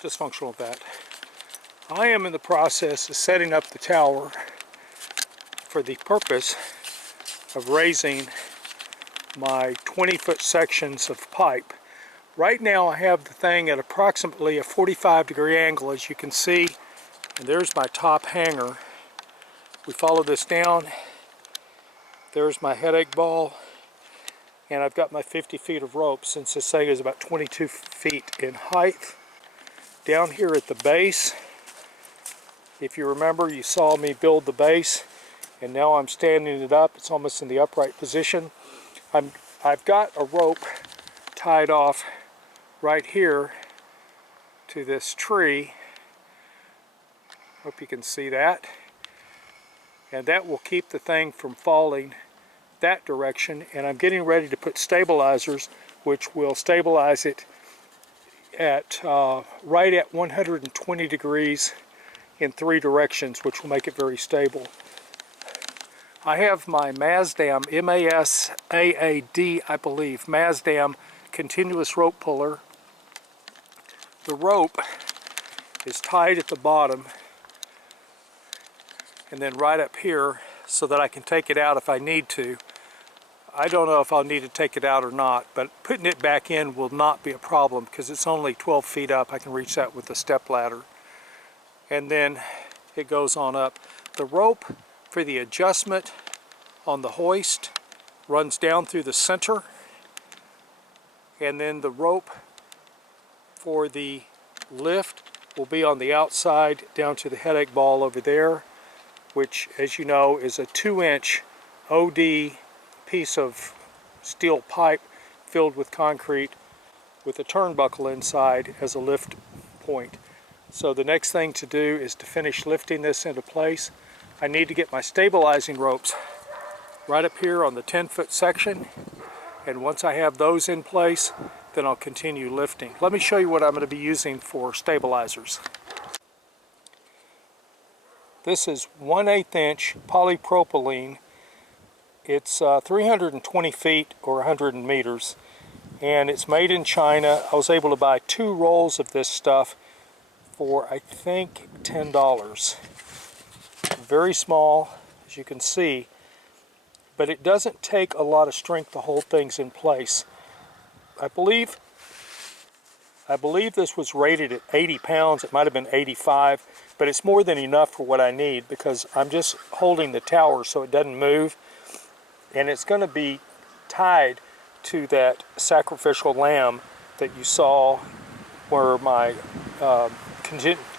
dysfunctional with that. I am in the process of setting up the tower for the purpose of raising my 20-foot sections of pipe. Right now I have the thing at approximately a 45-degree angle, as you can see, and there's my top hanger. We follow this down. There's my headache ball, and I've got my 50 feet of rope, since this thing is about 22 feet in height. Down here at the base, if you remember, you saw me build the base, and now I'm standing it up. It's almost in the upright position. I've got a rope tied off right here to this tree. Hope you can see that. And that will keep the thing from falling that direction. And I'm getting ready to put stabilizers, which will stabilize it at right at 120 degrees in 3 directions, which will make it very stable. I have my Mazdam, M-A-S-A-A-D, I believe, Mazdam continuous rope puller. The rope is tied at the bottom and then right up here so that I can take it out if I need to. I don't know if I'll need to take it out or not, but putting it back in will not be a problem because it's only 12 feet up. I can reach that with a step ladder. And then it goes on up. The rope for the adjustment on the hoist runs down through the center, and then the rope for the lift will be on the outside down to the headache ball over there, which, as you know, is a 2-inch OD piece of steel pipe filled with concrete with a turnbuckle inside as a lift point. So the next thing to do is to finish lifting this into place. I need to get my stabilizing ropes right up here on the 10-foot section, and once I have those in place, then I'll continue lifting. Let me show you what I'm going to be using for stabilizers. This is 1/8 inch polypropylene. It's 320 feet or 100 meters, and it's made in China. I was able to buy 2 rolls of this stuff for, I think, $10. Very small, as you can see, but it doesn't take a lot of strength to hold things in place. I believe this was rated at 80 pounds. It might have been 85, but it's more than enough for what I need because I'm just holding the tower so it doesn't move, and it's going to be tied to that sacrificial lamb that you saw where my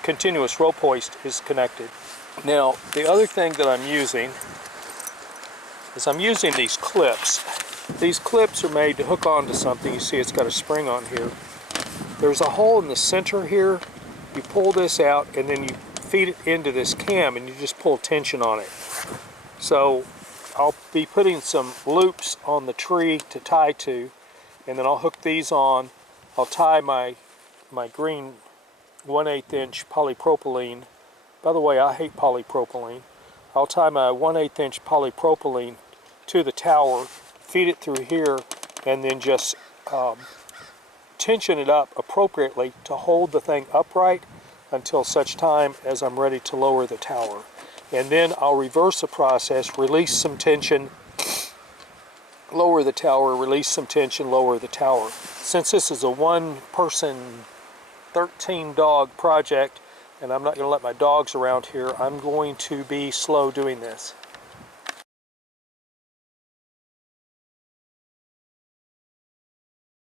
continuous rope hoist is connected. Now, the other thing that I'm using is I'm using these clips. These clips are made to hook onto something. You see it's got a spring on here. There's a hole in the center here. You pull this out and then you feed it into this cam and you just pull tension on it. So I'll be putting some loops on the tree to tie to, and then I'll hook these on. I'll tie my green 1/8 inch polypropylene. By the way, I hate polypropylene. I'll tie my 1/8 inch polypropylene to the tower, feed it through here, and then just tension it up appropriately to hold the thing upright until such time as I'm ready to lower the tower. And then I'll reverse the process, release some tension, lower the tower, release some tension, lower the tower. Since this is a 1-person 13-dog project, and I'm not going to let my dogs around here, I'm going to be slow doing this.